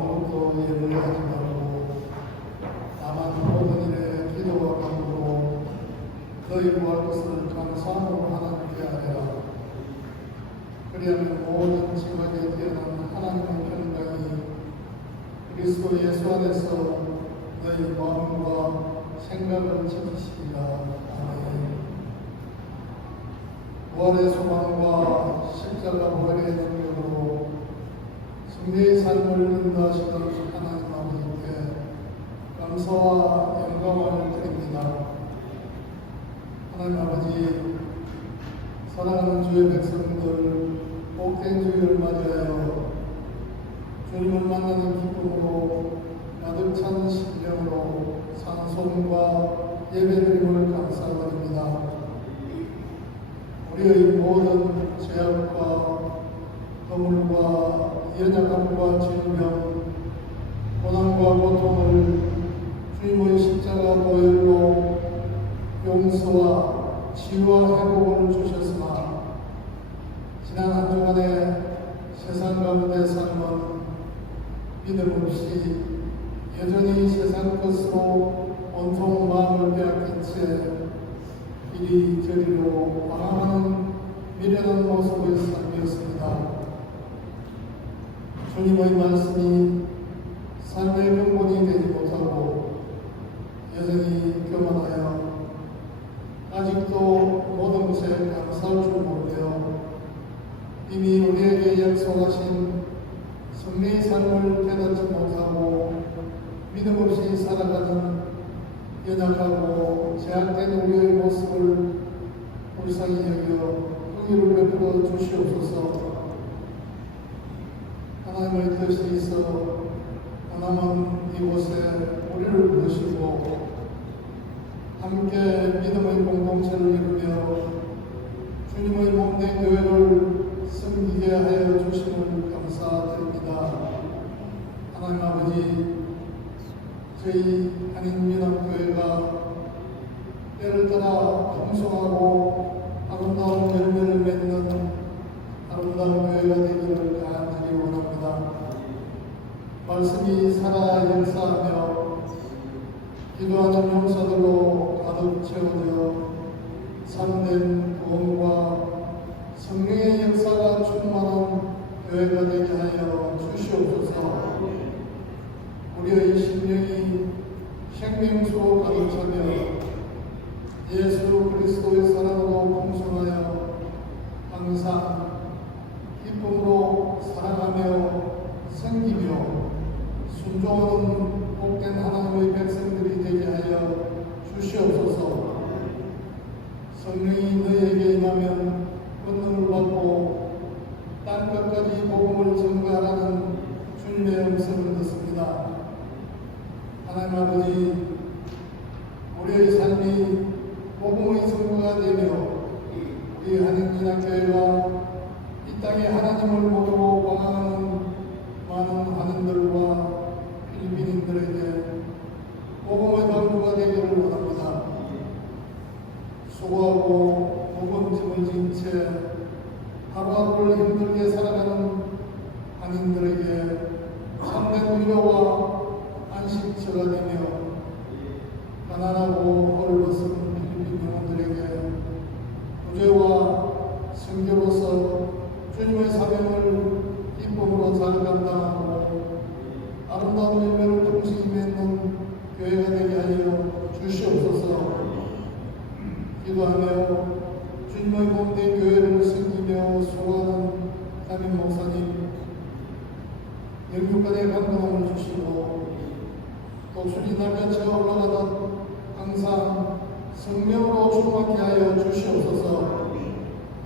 아무것도 예를 하지 말고 다만 모든 일에 기도와 간구로 너희 구할 것을 감사함으로 하나님께 아뢰라. 그리하면 모든 지각에 뛰어난 하나님의 평강이 그리스도 예수 안에서 너희 마음과 생각을 지키시리라. 아멘. 부활의 소망과 십자가 부활의 능력으로 승리의 삶을 인도하시는 하나님 아버지께 감사와 영광을 드립니다. 하나님 아버지, 사랑하는 주의 백성들 복된 주일을 맞이하여 주님을 만나는 기쁨으로 가득 찬 심령으로 찬송과 예배드림을 감사드립니다. 우리의 모든 죄악과 허물과 연약함과 질병, 고난과 고통을 주님의 십자가 보혈로 용서와 치유와 회복을 주셨으나 지난 한 주간의 세상 가운데 삶은 믿음 없이 여전히 세상 것으로 온통 마음을 빼앗긴 채 이리저리로 방황하는 미련한 모습의 삶이었습니다. 주님의 말씀이 삶의 근본이 되지 못하고 여전히 교만하여 아직도 모든 것에 감사할 줄 모르며 이미 우리에게 약속하신 승리의 삶을 깨닫지 못하고 믿음 없이 살아가는 연약하고 제약된 우리의 모습을 불쌍히 여겨 긍휼을 베풀어 주시옵소서. 하나님의 뜻이 있어 하나님은 이곳에 우리를 부르시고 함께 믿음의 공동체를 이루며 주님의 몸된 교회를 섬기게 하여 주심을 감사드립니다. 하나님 아버지, 저희 한인민합교회가 때를 따라 풍성하고 아름다운 열매를 맺는 아름다운 교회가 되기를 간절히 원합니다. 말씀이 살아 역사하며 기도하는 용사들로 가득 채워져 참된 구원과 성령의 역사가 충만한 교회가 되게 하여 주시옵소서. 우리의 심령이 생명수로 가득 차며 주시옵소서. 성령이 너희에게 임하면 권능을 받고 땅끝까지 복음을 전가하라는 주님의 음성을 듣습니다. 하나님 아버지, 우리의 삶이 복음의 선거가 되며 우리 한인민학교회가 이 땅에 하나님을 모르고 방황하는 많은 한인들과 필리핀인들에게 복음의 방주가 되기를 원합니다. 수고하고 무거운 짐을 진 채 하루하루를 힘들게 살아가는 한인들에게 참된 위로와 안식처가 되며 가난하고 헐벗은 필리핀 영혼들에게 구제와 선교로서 주님의 사명을 기쁨으로 잘 감당하고 아름다운 열매를 동시에 맺는 교회가 되게 하여 주시옵소서. 기도하며 주님의 몸된 교회를 섬기며 수고하는 담임 목사님, 영육간의 감동을 주시고 독수리 날개쳐 올라가던 항상 성령으로 충만케 하여 주시옵소서.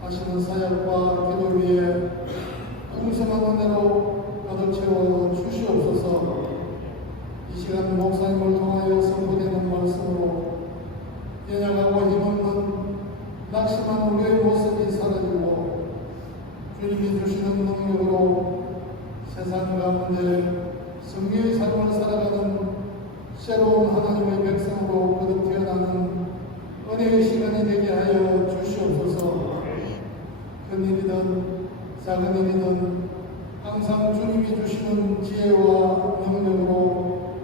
하시는 사역과 기도 위에 풍성한 은혜로 가득 채워 주시옵소서. 이 시간 목사님을 통하여 선포되는 말씀으로 연약하고 힘없는 낙심한 우리의 모습이 사라지고 주님이 주시는 능력으로 세상 가운데 성령의 삶을 살아가는 새로운 하나님의 백성으로 거듭 태어나는 은혜의 시간이 되게 하여 주시옵소서. 큰 일이든 작은 일이든 항상 주님이 주시는 지혜와 능력으로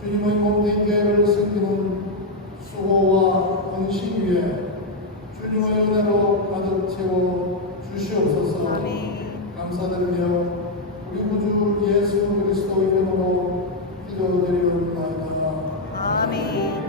주님의 몸된 교회를 섬기는 수고와 헌신 위에 주님의 은혜로 가득 채워 주시옵소서. 감사드리며 우리 구주 예수 그리스도 이름으로 기도드리옵나이다. 아멘.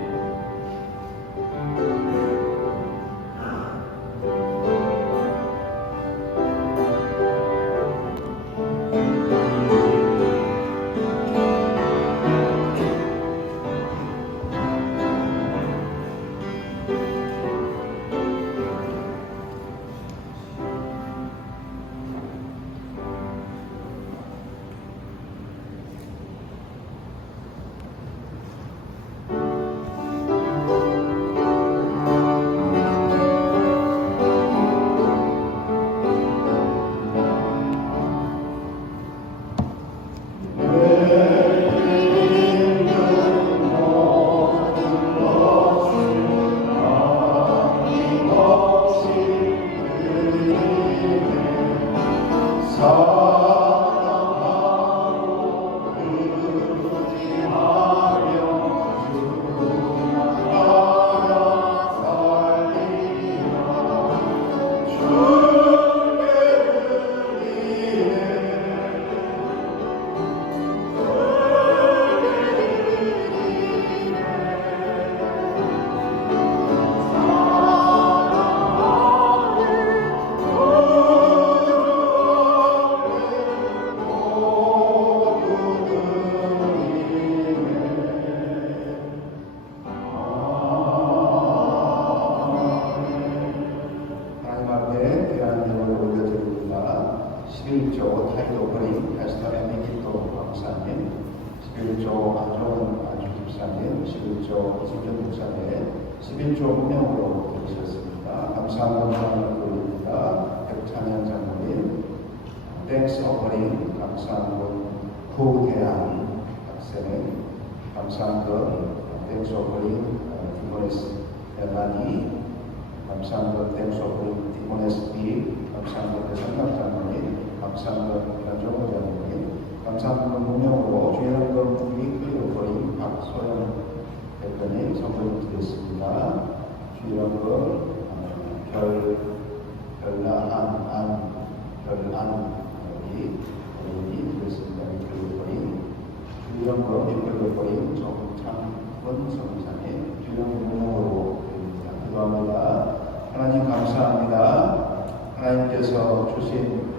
하나님 감사합니다. 하나님께서 주신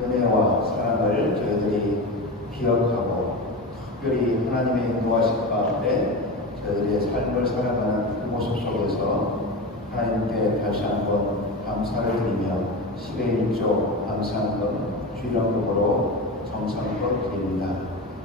은혜와 사랑을 저희들이 기억하고 특별히 하나님의 인도하신 가운데 저희들의 삶을 살아가는 그 모습 속에 하나님께 다시 한번 감사를 드리며 10의 1조 감사한금 주일헌금으로 정성껏 드립니다.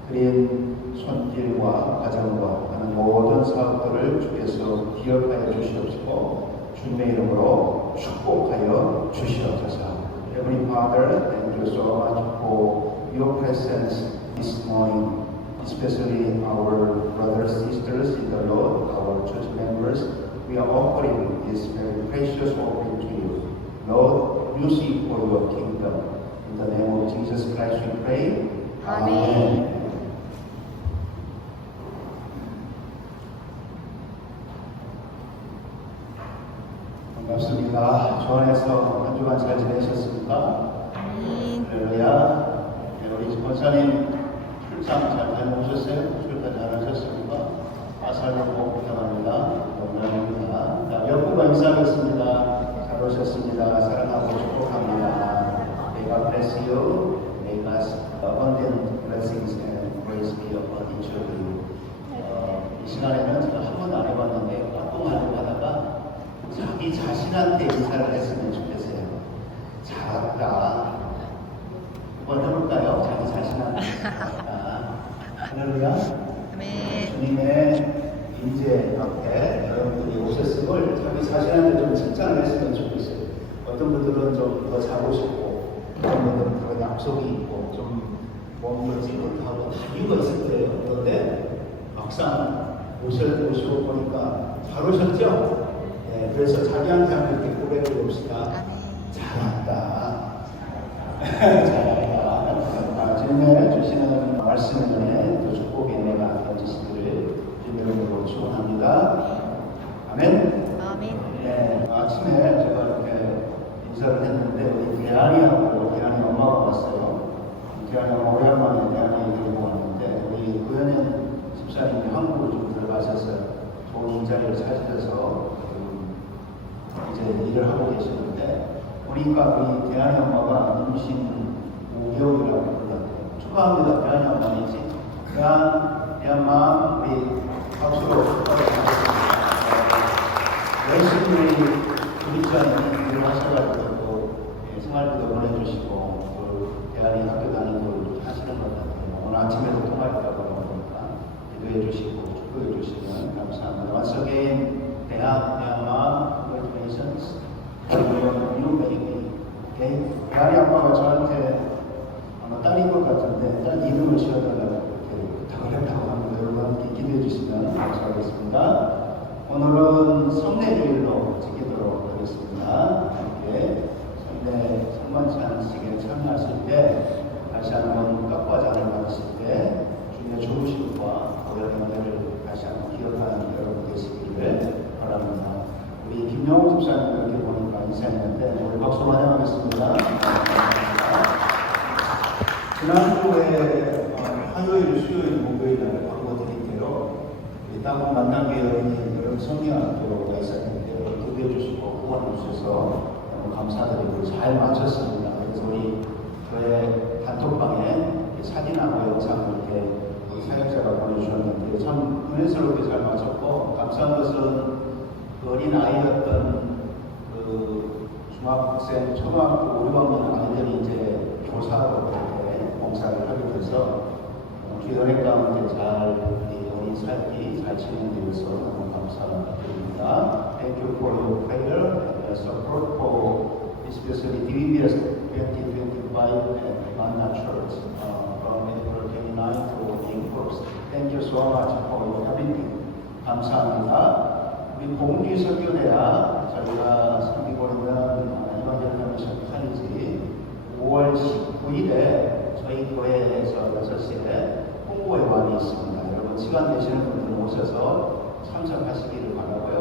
드린 손길과 가정과 하는 모든 사업들을 주께서 기억하여 주시옵시고 주님의 이름으로 축복하여 주시옵소서. Heavenly Father, thank you so much for your presence this morning, especially our brothers and sisters in the Lord, our church members. We are offering this very precious offering to you. Lord, use it for your kingdom. In the name of Jesus Christ we pray. 아멘. 반갑습니다. 조안에서 한 주간 잘 지내셨습니까? 아멘. 할렐루야. 우리 권사님 출장 잘 다녀오셨어요? 출장 잘 하셨습니까? 아살로 부탁합니다. 영광입니다. 자, 몇 분과 인사하겠습니다. 잘 오셨습니다. 사랑하고 축복합니다. May God bless you. May God's abundant blessings and grace be upon each of you. 이 시간에는 제가 한 번도 안 해봤는데 활동하려고 하다가 자기 자신한테 인사를 했으면 좋겠어요. 잘한다. 한번 해볼까요? 자기 자신한테 잘한다. 할렐루야. 아멘. 주님의 임재 앞에 여러분들이 오셨음을 자기 자신한테 좀 칭찬을 했으면 좋겠어요. 어떤 분들은 좀 더 자고 싶고, 어떤 분들은 더 약속이 있고, 좀 뭔가 찌긋하고 다 이유가 있을 거예요. 그런데 막상 오시고 보니까 잘 오셨죠? 네, 그래서 자기한테 한번 이렇게 고백을 해봅시다. 잘한다. 잘한다. 주님의 주시는 말씀에 또 축복의 은혜가 던지시기를 주님으로 축원합니다. 아멘. 아멘. 네, 아침에 제가 이렇게 인사를 했는데 우리 대한이하고 대한이 엄마가 왔어요. 대한이 엄마 오랜만에 대한이 데리고 왔는데 우리 구현현 집사님이 한국으로 좀 들어가셔서 좋은 일자리를 찾으셔서 이제 일을 하고 계시는데 보니까 우리 대한이 엄마가 임신 5개월이라고 불렀대요. 축하합니다. 대한이 엄마이지. 대한마 우리 박수로 축하드립니다. 열심히 우리 집안에 일을 하셔가지고 또 생활비도 보내주시고 또 대한이 학교 다니는 걸 하시는 것 같아요. 오늘 아침에도 통화했다고 하니까 기도해 주시고 축복해 주시면 감사합니다. Once again, 대한마 congratulations on your new baby. Okay? 대한이 아빠가 저한테 아마 딸인 것 같은데 딸 이름을 지어달라고 이렇게 부탁을 했다고 합니다. 여러분 기대해 주시면 감사하겠습니다. 오늘은 성례주일로 지키도록 하겠습니다. 함께 성례 성만찬식에 참여하실 때 다시 한번 떡과잔을 받으실 때 주님의 좋으심과 고연 은혜를 다시 한번 기억하는 여러분 되시기를 바랍니다. 우리 김영호 집사님 이렇게 보니까 인사했는데 오늘 박수 환영하겠습니다. 지난주에 화요일, 수요일, 목요일 날 광고 드릴게요. 땅은 만남교회 여러분이 여러분 성리학교가 있었는데 기도해 주시고 후원해 주셔서 너무 감사드리고 잘 마쳤습니다. 그래서 우리 교회 단톡방에 사진하고 영상을 이렇게 사역자가 보내주셨는데 참 은혜스럽게 잘 마쳤고 감사한 것은 그 어린 아이였던 그 중학생, 초등학교 5, 6학년 아이들이 이제 교사로 이렇게 봉사를 하게 돼서 주의 은혜 가운데 잘 어린 삶이 잘 진행되어서 너무 감사드립니다. Thank you for your prayer and support for especially DVBS 2025 at Manna Church from April 29 to April 1st. Thank you so much for your everything. 감사합니다. 우리 봉기 설교대야 저희가 섬기고 있는 이방인의 설교사인지 5월 19일에 저희 교회에서 6시에 홍보회관이 있습니다. 여러분 시간 되시는 분들은 오셔서 참석하시기를 바라고요.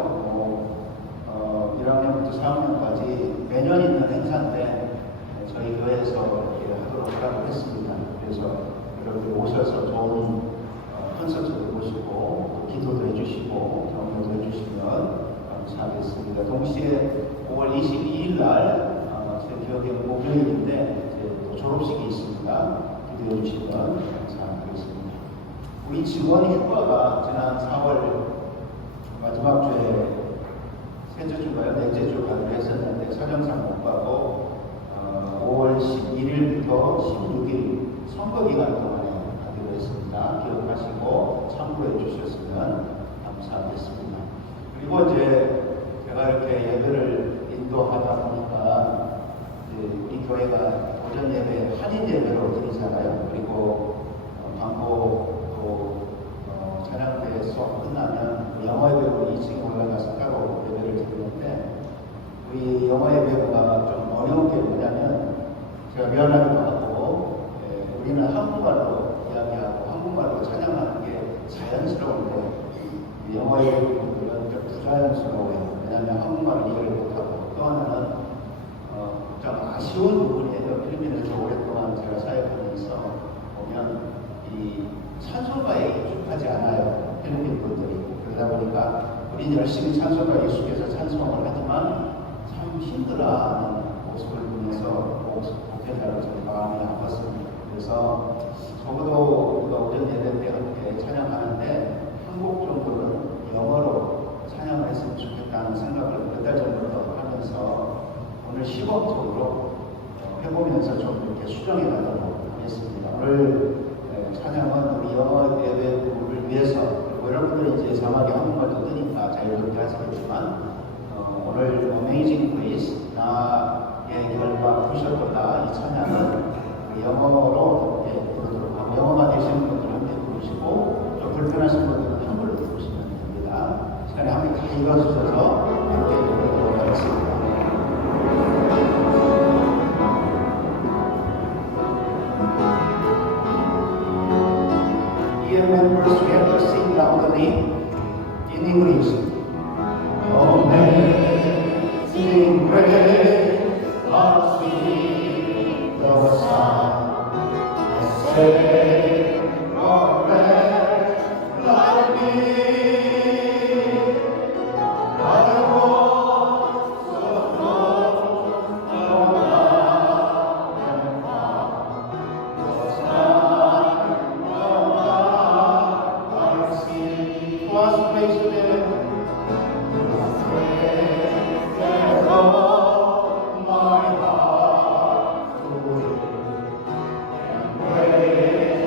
1학년부터 4학년까지 매년 있는 행사인데 저희 교회에서 이렇게 하도록 하라고 했습니다. 그래서 여러분들 오셔서 좋은 콘서트도 보시고 기도도 해주시고 격려도 해주시면 감사하겠습니다. 동시에 5월 22일 날 제 기억에 목요일인데 또 졸업식이 있습니다. 기도해 주시면 감사하겠습니다. 우리 직원 휴가가 지난 4월 마지막 주에 셋째 주인가요? 넷째 선거 기간 동안에 하기로 했습니다. 기억하시고 참고해 주셨으면 감사하겠습니다. 그리고 이제 제가 이렇게 예배를 인도하다 보니까 우리 교회가 오전 예배 할인 예배로 드리잖아요. 그리고 광고 찬양대 수업 끝나면 영어 예배로 2층에 올라가서 따로 예배를 드리는데 우리 영어 예배가 좀 어려운 게 뭐냐면 제가 미안하기도 하고 우리는 한국말로 이야기하고 한국말로 찬양하는 게 자연스러운데 영어 예배분들은 좀 부자연스러워요. 왜냐하면 한국말을 이해를 못하고 또 하나는 좀 아쉬운 부분이에요. 필리핀에서 오랫동안 제가 사역하면서 보면 이 찬송가에 익숙하지 않아요. 필리핀 분들이. 그러다 보니까 우리는 열심히 찬송가 익숙해서 찬송을 하지만 참 힘들어하는 모습을 보면서 목회자로 저희 마음이 아팠습니다. 그래서 적어도 우리가 오전 예배 때 이렇게 찬양하는데 한 곡 정도는 영어로 찬양을 했으면 좋겠다는 생각을 몇 달 전부터 하면서 오늘 시범적으로 해보면서 좀 이렇게 수정해 가도록 하겠습니다. 오늘 찬양은 우리 영어 예배를 위해서 그리고 여러분들이 이제 자막에 한국말도 뜨니까 자유롭게 하시겠지만 오늘 Amazing Grace 나의 결과 부르셨도다 이 찬양은 영어로 부르도록 하고 영어가 되시는 분들은 함께 부르시고 좀 불편하신 분들은 한글로 부르시면 됩니다. 시간에 함께 다 읽어주셔서 함께 부르도록 하겠습니다. Dear members, we have to sing loudly in English. Amazing grace, how sweet the sound that saved a wretch like me. I was so lost, so down and found, was not I see, was placed there. My heart to and pray.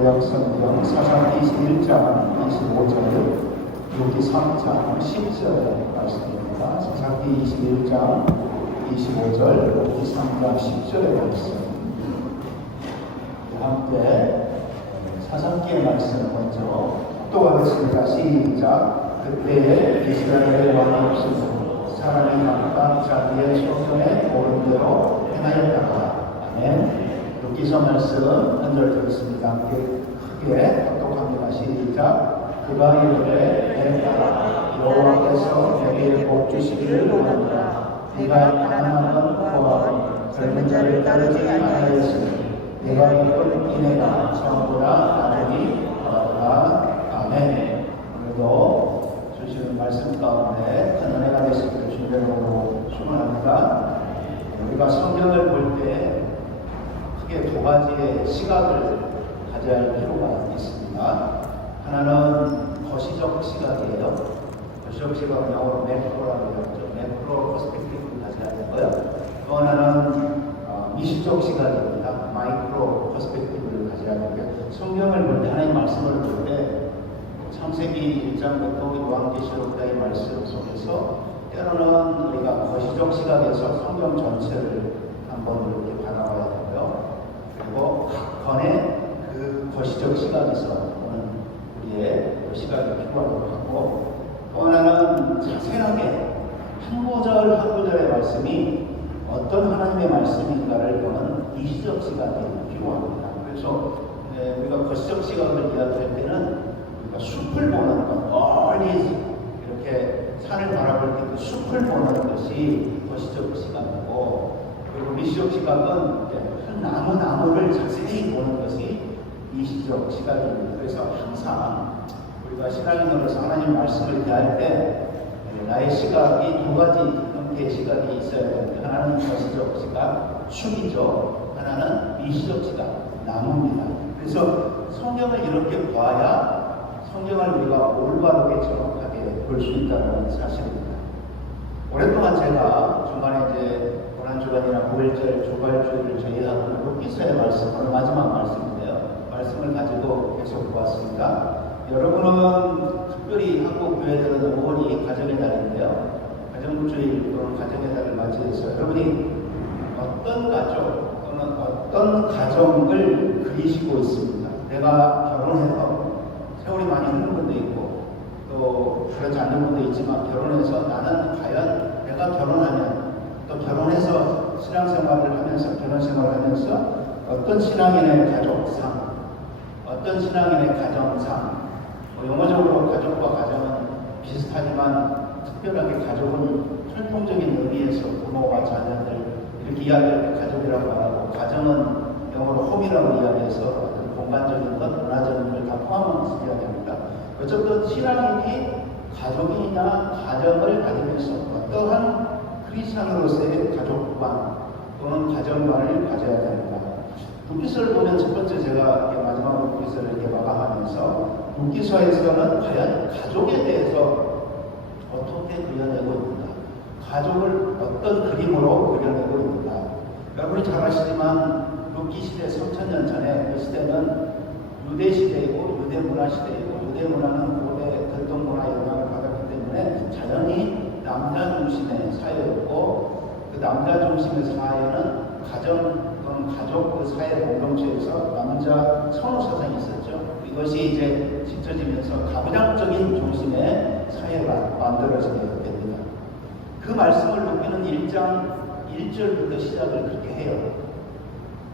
구약성경 사사기 21장 25절, 욥기 3장 10절의 말씀입니다. 사사기 21장 25절, 욥기 3장 10절의 말씀. 함께 사사기의 말씀 먼저 독독하겠습니다. 시작. 그때에 이스라엘 왕이 없으므로 사람이 각각 자기의 소견에 옳은 대로 행하였다가. 아멘. 여기서 말씀 한 절 드렸습니다. 함께 크게 독독합니다. 시작. 그가 이르되 내가 여호와께서 내게 복 주시기를 원한다. 네가 가난한 건 구하고 젊은 자를 따르지 아니하였으니 내가 이쁜 이내가 전부라 나중이 받았다. 아멘. 오늘도 주시는 말씀 가운데 큰 은혜가 되시기를 주님으로 축원합니다. 우리가 성경을 볼 때 크게 두 가지의 시각을 가져야 할 필요가 있습니다. 하나는 거시적 시각이에요. 거시적 시각은 영어로 매크로라고 하죠. 매크로 퍼스펙티브를 가져야 되고요. 또 하나는 미시적 시각입니다. 마이크로 퍼스펙티브를 가져야 되고요. 성경을 볼 때, 하나님의 말씀을 볼 때 창세기 1장부터 요한계시록까지의 말씀 속에서 때로는 우리가 거시적 시각에서 성경 전체를 한번 이렇게 바라봐야 되고요. 그리고 각 권의 그 거시적 시각에서 보는 우리의 시각이 필요하기도 하고, 또 하나는 자세하게 한 구절 한 구절의 말씀이 어떤 하나님의 말씀인가를 보는 이시적 시각이 필요합니다. 그래서 우리가 거시적 시각을 이야기할 때는 우리가 숲을 보는 것, 멀리 이렇게 산을 바라볼 때 그 숲을 보는 것이 거시적 시각이고, 그리고 미시적 시각은 한 나무를 자세히 보는 것이 미시적 시각입니다. 그래서 항상 우리가 신앙인으로서 하나님 말씀을 대할 때 나의 시각이 두 가지 형태의 시각이 있어야 되는데, 하나는 거시적 시각, 숲이죠. 하나는 미시적 시각, 나무입니다. 그래서 성경을 이렇게 봐야 성경을 우리가 올바르게 정확하게 볼 수 있다는 사실입니다. 오랫동안 제가 중간에 이제 고난주간이나 9일절, 주발주일을 저희하고 욥기서의 말씀, 오늘 마지막 말씀인데요. 말씀을 가지고 계속 보았습니다. 여러분은 특별히 한국 교회들은 5월이 가정의 달인데요. 가정주일 또는 가정의 달을 맞이해서 여러분이 어떤 가족 또는 어떤 가정을 그리시고 있습니까? 내가 결혼해서 세월이 많이 흐른 분도 있고 또 그렇지 않은 분도 있지만, 결혼해서 나는 과연 내가 결혼하면 또 결혼해서 신앙생활을 하면서 결혼생활을 하면서 어떤 신앙인의 가족상, 어떤 신앙인의 가정상, 용어적으로 가족과 가정은 비슷하지만 특별하게 가족은 활동적인 의미에서 부모와 자녀들 이렇게 이야기할 때 가족이라고 말하고, 가정은 영어로 홈이라고 이야기해서 어떤 공간적인 것, 문화적인 걸 다 포함하면서 이야기합니다. 어쨌든 신앙인이 가족이나 가정을 가지면서 어떠한 크리스찬으로서의 가족관 또는 가정관을 가져야 됩니다. 욥기서를 보면 첫 번째 제가 마지막으로 욥기서를 이렇게 마감하면서 욥기서에서는 과연 가족에 대해서 어떻게 그려내고 있는가, 가족을 어떤 그림으로 그려내고 있는가. 여러분이 잘 아시지만 욥기 시대 3000년 전에, 그 시대는 유대 시대이고 유대 문화 시대이고, 유대 문화는 고대 전통 문화의 영향을 받았기 때문에 자연히 남자 중심의 사회였고, 그 남자 중심의 사회는 가정 또는 가족 그 사회 공동체에서 남자 선호 사상이 있었죠. 이것이 이제 짙어지면서 가부장적인 중심의 사회가 만들어지게 됩니다. 그 말씀을 욥기는 1장 1절부터 시작을 그렇게 해요.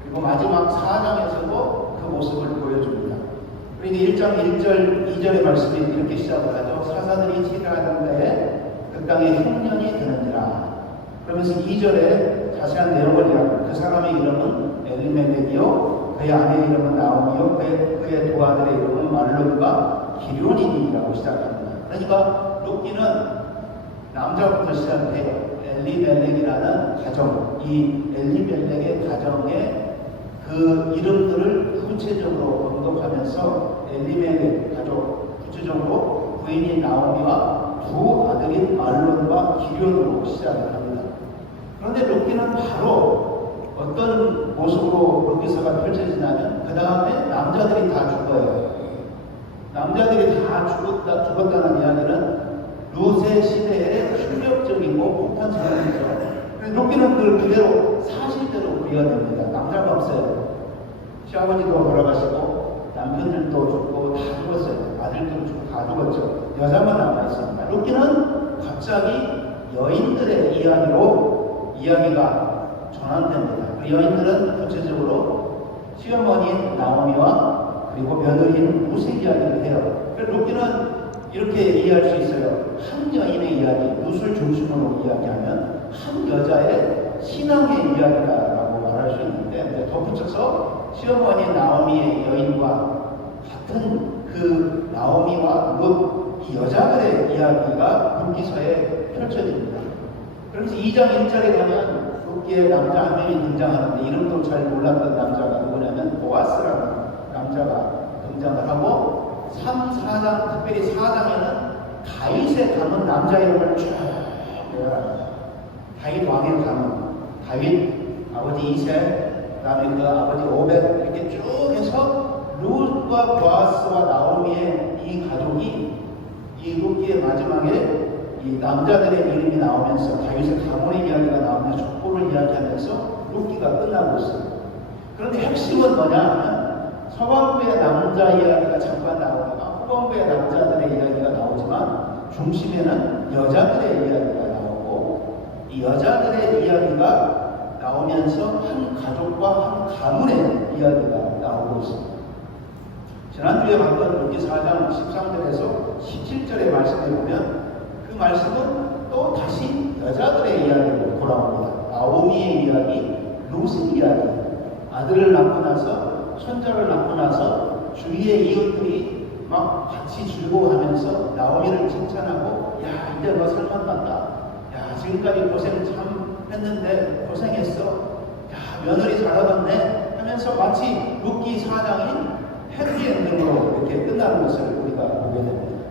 그리고 마지막 4장에서도 그 모습을 보여줍니다. 그러니까 1장 1절 2절의 말씀이 이렇게 시작을 하죠. 사사들이 치료하던 데에 그 땅에 흉년이 드느니라. 그러면서 2절에 자세한 내용을 이야기합니다. 그 사람의 이름은 엘리멜렉이요, 그의 아내의 이름은 나오미요, 그의 두 아들의 이름은 말론과 기련이니라고 시작합니다. 그러니까 욥기는 남자부터 시작해요. 엘리멜렉이라는 가정, 이 엘리멜렉의 가정의 그 이름들을 구체적으로 언급하면서 엘리멜렉 가족, 구체적으로 부인이 나오미와 두 아들인 말론과 기련으로 시작을 합니다. 그런데 욥기는 바로 어떤 모습으로 욥기서가 펼쳐지냐면, 그 다음에 남자들이 다 죽었다는 이야기는 룻의 시대의 충격적이고 폭탄 사건이죠. 룻기는 그걸 그대로 사실대로 그려냅니다. 남자가 없어요. 시아버지도 돌아가시고 남편들도 죽고 다 죽었어요. 아들도 죽고 다 죽었죠. 여자만 남아있습니다. 룻기는 갑자기 여인들의 이야기가 전환됩니다. 그 여인들은 구체적으로 시어머니인 나오미와 그리고 며느리인 룻의 이야기를 해요. 룻기는 이렇게 이해할 수 있어요. 한 여인의 이야기, 룻을 중심으로 이야기하면 한 여자의 신앙의 이야기다라고 말할 수 있는데, 덧붙여서 시어머니 나오미의 여인과 같은 그 나오미와 룻, 이 여자들의 이야기가 룻기서에 펼쳐집니다. 그래서 2장 1절에 가면 룻기의 남자 한 명이 등장하는데, 이름도 잘 몰랐던 남자가 누구냐면 보아스라는 남자가 등장을 하고, 3, 4장, 특별히 4장에는 다윗의 가문 남자 이름을 쭉 외워라. 다윗 왕의 가문, 다윗 아버지 이세, 그 다음에 그 아버지 오벳, 이렇게 쭉 해서 룻과 보아스와 나오미의 이 가족이 이 룻기의 마지막에 이 남자들의 이름이 나오면서 다윗의 가문의 이야기가 나오면서 족보를 이야기하면서 룻기가 끝나고 있습니다. 그런데 핵심은 뭐냐 하면 서방부의 남자 이야기가 잠깐 나오다가 후반부의 남자들의 이야기가 나오지만 중심에는 여자들의 이야기가 나오고, 이 여자들의 이야기가 나오면서 한 가족과 한 가문의 이야기가 나오고 있습니다. 지난주에 봤던 룻기 4장 13절에서 17절의 말씀에 보면 그 말씀은 또 다시 여자들의 이야기로 돌아옵니다. 나오미의 이야기, 룻의 이야기, 아들을 낳고 나서 손자를 낳고 나서 주위의 이웃들이 막 같이 즐거워하면서 나오미를 칭찬하고, 야, 이제 너 살만났다. 야, 지금까지 고생 참 했는데 고생했어. 야, 며느리 잘하던데 하면서 마치 룻기 4장이 해피엔딩으로 이렇게 끝나는 것을 우리가 보게 됩니다.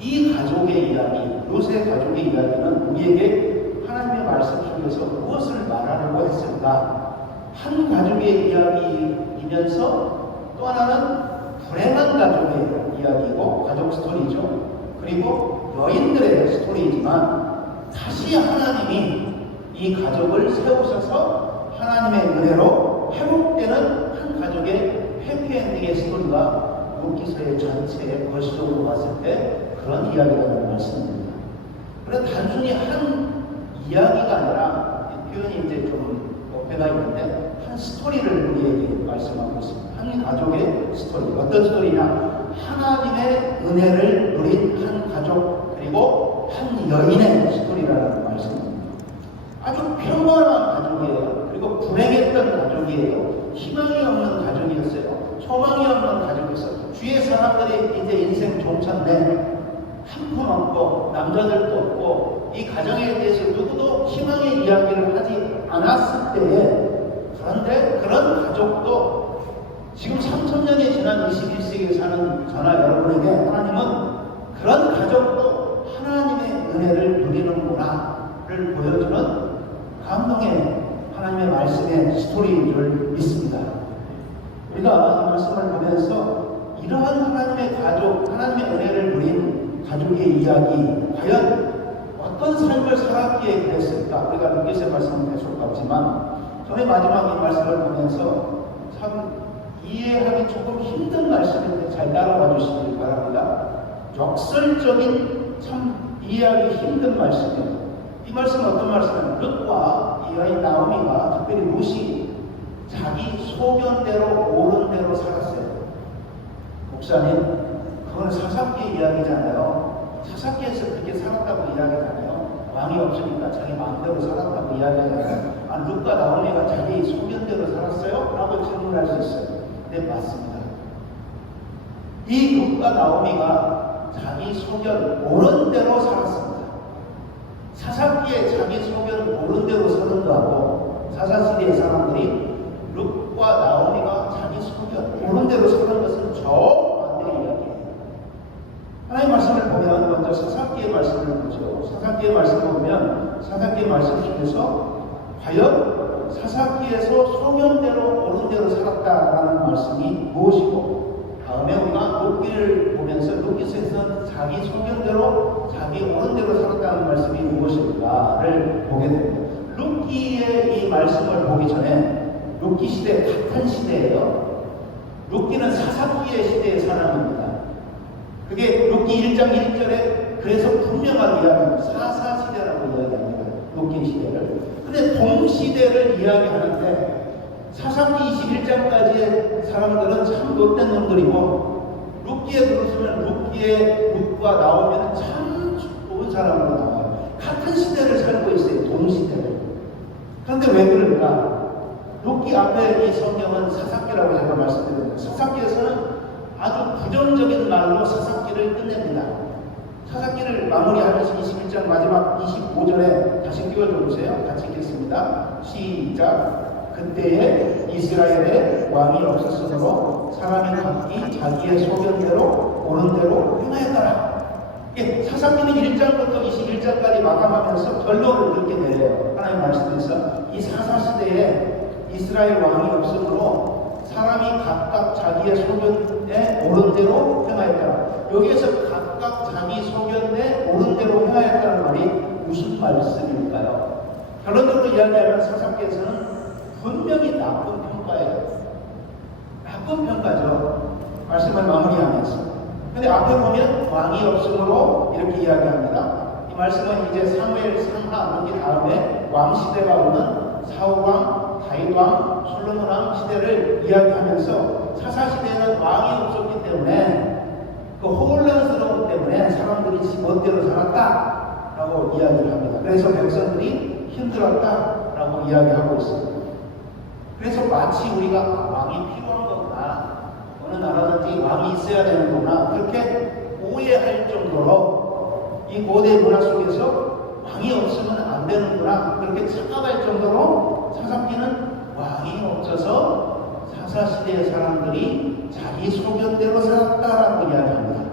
이 가족의 이야기, 룻의 가족의 이야기는 우리에게 하나님의 말씀 속에서 무엇을 말하려고 했을까? 한 가족의 이야기이면서 또 하나는 불행한 가족의 이야기고 가족 스토리죠. 그리고 여인들의 스토리이지만 다시 하나님이 이 가족을 세우셔서 하나님의 은혜로 회복되는 한 가족의 해피엔딩의 스토리가 룻기서의 전체의 거시적으로 봤을 때 그런 이야기라는 말씀입니다. 그래서 단순히 한 이야기가 아니라, 이 표현이 이제 좀 어폐가 있는데, 한 스토리를 우리에게 말씀하고 있습니다. 한 가족의 스토리. 어떤 스토리냐? 하나님의 은혜를 누린 한 가족, 그리고 한 여인의 스토리라는 말씀입니다. 아주 평범한 가족이에요. 그리고 불행했던 가족이에요. 희망이 없는 가족이었어요. 소망이 없는 가족이었어요. 주위의 사람들이 이제 인생 종쳤네, 한 푼 없고 남자들도 없고 이 가정에 대해서 누구도 희망의 이야기를 하지 않았을 때에, 그런데 그런 가족도 지금 3000년이 지난 21세기에 사는 저나 여러분에게 하나님은 그런 가족도 하나님의 은혜를 누리는구나를 보여주는 감동의 하나님의 말씀의 스토리인 줄 믿습니다. 우리가 이 말씀을 보면서 이러한 하나님의 가족, 하나님의 은혜를 누린 가족의 이야기, 과연 어떤 삶을 살았기에 그랬을까? 우리가 룻기서의 말씀을 계속 봤지만, 저는 마지막 이 말씀을 보면서 참 이해하기 조금 힘든 말씀인데 잘 따라와 주시길 바랍니다. 역설적인, 참 이해하기 힘든 말씀이에요. 이 말씀은 어떤 말씀이에요? 룻과 이 여인 나오미가, 특별히 룻이 자기 소견대로 옳은 대로 살았어요. 목사님, 그건 사사기의 이야기잖아요. 사사기에서 그렇게 살았다고 이야기하잖아요. 왕이 없으니까 자기 마음대로 살았다고 이야기하잖아요. 룻과 나오미가 자기 소견대로 살았어요? 라고 질문할 수 있어요. 네, 맞습니다. 이 룻과 나오미가 자기 소견 옳은 대로 살았습니다. 사사기에 자기 소견 옳은 대로 사는 거하고, 사사시대의 사람들이 룻과 나오미가 자기 소견 옳은 대로 사는 것은 정반대의 이야기예요. 하나님의 말씀을 보면 먼저 사사기의 말씀을 보죠. 사사기의 말씀을 보면 사사기의 말씀 중에서 과연 사사기에서 소견대로 옳은 대로 살았다라는 말씀이 무엇이고, 다음에 우리가 룻기를 보면서 룻기서에서는 자기 소견대로 자기 옳은대로 살았다는 말씀이 무엇일까를 보게 됩니다. 룻기의 이 말씀을 보기 전에 룻기 시대 같은 시대예요. 룻기는 사사기의 시대의 사람입니다. 그게 룻기 1장 1절에 그래서 분명하게 이야기합니다. 사사시대라고 이야기합니다. 룻기 시대를. 근데 동시대를 이야기하는데 사사기 21장까지의 사람들은 참 못된 놈들이고 룻기에 들어서면 룻과 나오면 참 좋은 사람으로 나와요. 같은 시대를 살고 있어요. 동시대를. 그런데 왜 그럴까? 룻기 앞에 이 성경은 사사기라고 제가 말씀드렸는데 사사기에서는 아주 부정적인 말로 사사기를 끝냅니다. 사사기를 마무리하면서 21장 마지막 25절에 다시 띄워줘 보세요. 같이 읽겠습니다. 시작. 그때에 이스라엘에 왕이 없었으므로 사람이 각기 자기의 소견대로 옳은 대로 행하였더라. 사사기는 1장부터 21장까지 마감하면서 결론을 그렇게 내려요. 하나님 말씀에서 이 사사시대에 이스라엘 왕이 없으므로 사람이 각각 자기의 소견에 옳은 대로 행하였더라. 여기에서 각각 자기 소견에 옳은 대로 행하였다는 말이 무슨 말씀일까요? 결론적으로 이야기하면 사사기에서는 분명히 나쁜 평가예요. 나쁜 평가죠. 말씀을 마무리하면서. 근데 앞에 보면 왕이 없으므로 이렇게 이야기합니다. 이 말씀은 이제 사무엘 상하 여기 다음에 왕 시대가 오는 사울왕, 다윗왕, 솔로몬왕 시대를 이야기하면서 사사시대에는 왕이 없었기 때문에 그 혼란스러움 때문에 사람들이 지 멋대로 살았다라고 이야기를 합니다. 그래서 백성들이 힘들었다라고 이야기하고 있습니다. 그래서 마치 우리가 왕이 필요한 거구나, 어느 나라든지 왕이 있어야 되는구나, 그렇게 오해할 정도로 이 고대 문화 속에서 왕이 없으면 안 되는구나, 그렇게 착각할 정도로 사사기는 왕이 없어서 사사시대의 사람들이 자기 소견대로 살았다라고 이야기합니다.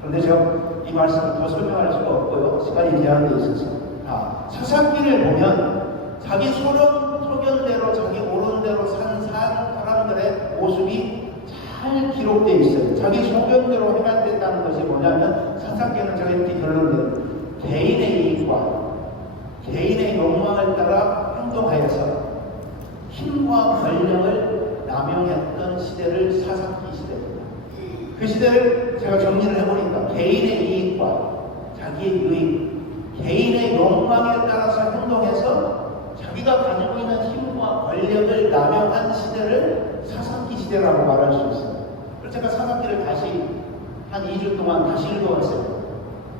그런데 제가 이 말씀을 더 설명할 수가 없고요. 시간이 제한되어 있어서. 사사기를 보면 자기 소견대로 자기 옳은 대로 산 사람들의 모습이 잘 기록되어 있어요. 자기 소견대로 행할 된다는 것이 뭐냐면 사사기는 제가 이렇게 결론을 내요. 개인의 이익과 개인의 욕망을 따라 행동하여서 힘과 권력을 남용했던 시대를 사사기 시대입니다. 그 시대를 제가 정리를 해보니까 개인의 이익과 자기의 유익, 개인의 욕망에 따라서 행동해서 자기가 가지고 있는 힘과 권력을 남용한 시대를 사사기 시대라고 말할 수 있습니다. 그래서 제가 사사기를 다시 한 2주 동안 다시 읽어봤어요.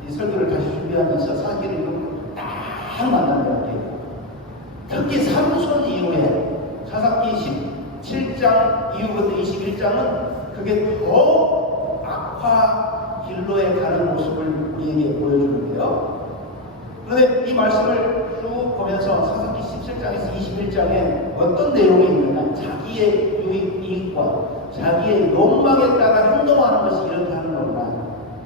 이 설교를 다시 준비하면서 사사기를 딱 만났는데 특히 삼손 이후에 사사기 17장 이후부터 21장은 그게 더 악화 길로에 가는 모습을 우리에게 보여주는데요. 그런데 이 말씀을 쭉 보면서 사사기 17장에서 21장에 어떤 내용이 있느냐, 자기의 이익과 자기의 욕망에 따라 행동하는 것이 이렇게 하는 거구나.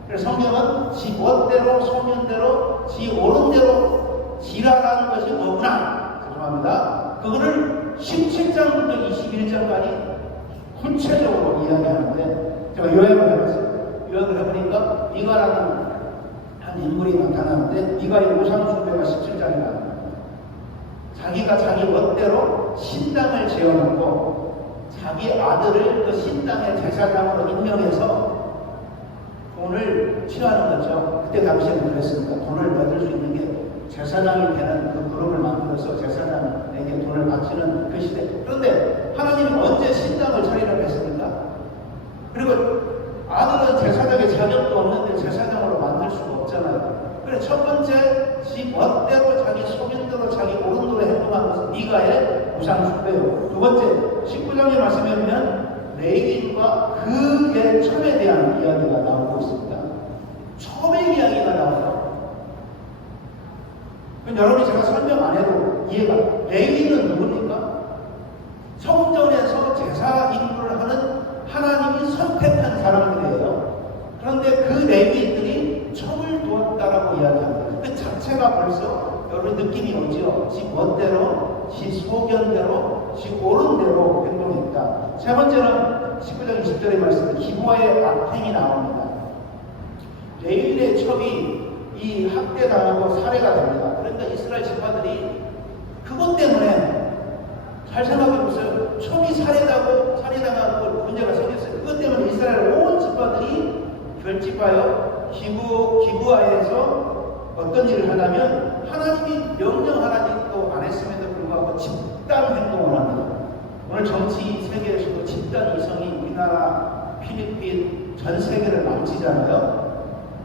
그래서 성경은 지 멋대로 소견대로 지 옳은 대로 지라라는 것이 뭐구나, 죄송합니다. 그거를 17장부터 21장까지 구체적으로 이야기하는데 제가 요약을 해봤어요. 요약을 해보니까 미가라는 한 인물이 나타나는데 미가의 우상숭배가 17장에 나옵니다. 자기가 자기 멋대로 신당을 지어놓고 자기 아들을 그 신당의 제사장으로 임명해서 돈을 취하는 거죠. 그때 당시에는 그랬습니다. 돈을 받을 수 있는 게 제사장이 되는 그 그룹을 만들어서 제사장에게 돈을 바치는 그 시대. 그런데 하나님이 언제 신당을 차리라고 했습니까? 그리고 아들은 제사장의 자격도 없는데 제사장으로 만들 수가 없잖아요. 그래서 첫 번째, 지 멋대로 자기 소견대로 자기 옳은 대로 행동하는 것은 미가의 우상숭배요. 두 번째, 19장의 말씀에 보면 레위인과 그의 첨에 대한 이야기가 나오고 있습니다. 첨의 이야기가 나와요. 여러분이 제가 설명 안 해도 이해가. 레위인은 누굽니까? 성전에서 제사 임무를 하는 하나님이 선택한 사람들이에요. 그런데 그 레위인들이 첨을 두었다라고 이야기합니다. 그 자체가 벌써 여러분 느낌이 오죠. 지 멋대로, 지 소견대로, 지 옳은 대로 행동했다. 있습니다. 세 번째는 19장 20절의 말씀에 기부와의 악행이 나옵니다. 레위의 첩이 이 학대당하고 살해가 됩니다. 그러니까 이스라엘 지파들이 그것 때문에 잘 생각해보세요. 첩이 살해당하고 문제가 생겼어요. 그것 때문에 이스라엘 온 지파들이 결집하여 기부하에서 어떤 일을 하냐면 하나님이 명령하라니도 안 했음에도 불구하고 집단 행동을 합니다. 오늘 정치 세계에서도 집단 이성이 우리나라, 필리핀, 전 세계를 망치잖아요.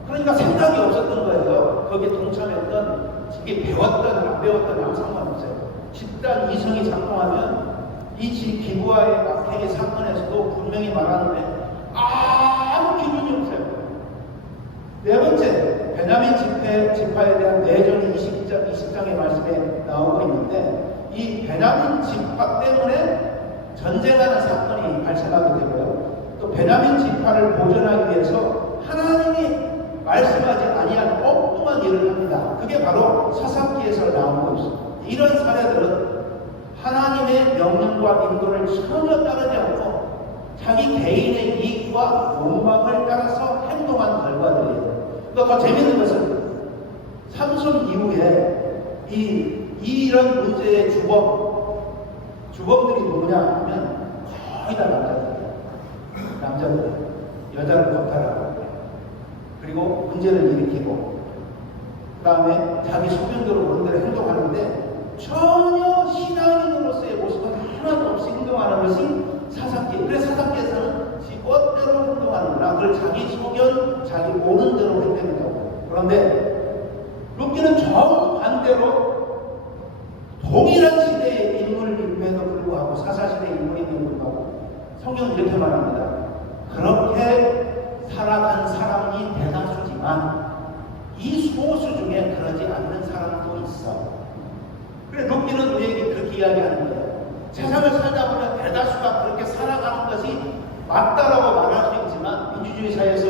그러니까 생각이 없었던 거예요. 거기에 동참했던, 이게 배웠던 안 배웠던 아무 상관없어요. 집단 이성이 작동하면 이 기부와의 악행의 사건에서도 분명히 말하는데 아무 기준이 없어요. 네 번째, 베냐민 지파에 대한 내전이 20장의 말씀에 나오고 있는데 이 베냐민 지파 때문에 전쟁하는 사건이 발생하게 되고요. 또 베냐민 지파를 보존하기 위해서 하나님이 말씀하지 아니한 엉뚱한 일을 합니다. 그게 바로 사사기에서 나오고 있습니다. 이런 사례들은 하나님의 명령과 인도를 전혀 따르지 않고 자기 개인의 이익과 욕망을 따라서 행동한 결과들이에요. 더 재미있는 것은 삼손 이후에 이런 문제의 주범들이 누구냐 하면 거의 다 남자들, 여자를 겁탈하고 그리고 문제를 일으키고 그 다음에 자기 소견대로 그런대로 행동하는데 전혀 신앙인으로서의 모습은 하나도 없이 행동하는 것이 사사기. 그래서 사사기에서는 지멋대로 행동하는구나. 그걸 자기 소견, 자기 오는 대로 행동한다고. 그런데 룻기는 정반대로 동일한 시대의 인물임에도 불구하고 사사시대의 인물임에도 불구하고 성경은 이렇게 말합니다. 그렇게 살아간 사람이 대다수지만 이 소수 중에 그러지 않는 사람도 있어. 그래 룻기는 우리에게 그렇게 이야기하는 거예요. 세상을 살다 보면 대다수가 그렇게 살아가는 것이 맞다라고 말할 수 있지만 민주주의 사회에서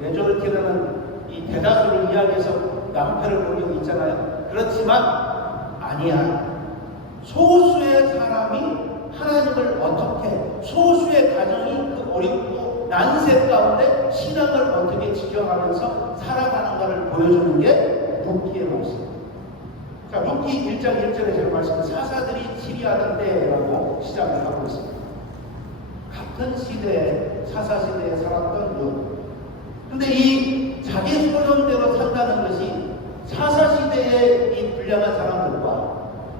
메조리티라는 이 대다수를 이야기해서 낭패를 본 적이 있잖아요. 그렇지만 아니야. 소수의 사람이 하나님을 어떻게, 소수의 가정이 그 어렵고 난세 가운데 신앙을 어떻게 지켜가면서 살아가는가를 보여주는 게 룻기의 모습. 자, 룻기 1장 1절에 제가 말씀드린 사사들이 치리하던 때라고 시작을 하고 있습니다. 같은 시대에, 사사시대에 살았던 룻. 근데 이 자기 소견대로 산다는 것이 사사시대의 이 불량한 사람들과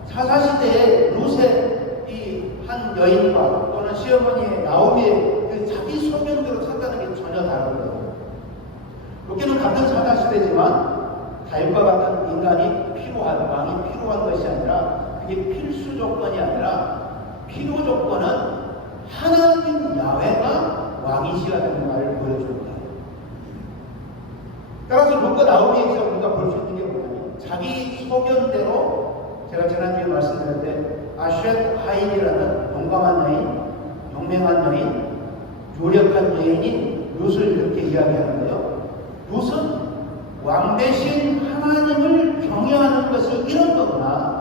사사시대의 룻의 이 한 여인과 또는 시어머니의 나오미의 그 자기 소견대로 산다는 게 전혀 다른 거예요. 룻기는 같은 사사시대지만 다윗과 같은 인간이 왕이 필요한 것이 아니라 그게 필수 조건이 아니라 필요 조건은 하나님 야훼가 왕이시라 되는 말을 보여주는 거예요. 따라서 룻과 나오미에서 우리가 볼 수 있는 게 뭐냐면 자기 소견대로 제가 지난주에 말씀드렸는데 아슈엣 하인이라는 용감한 여인, 용맹한 여인, 요력한 여인인 룻을 이렇게 이야기하는데요. 룻은 왕 대신 하나님을 경외하는 것이 이런 거구나.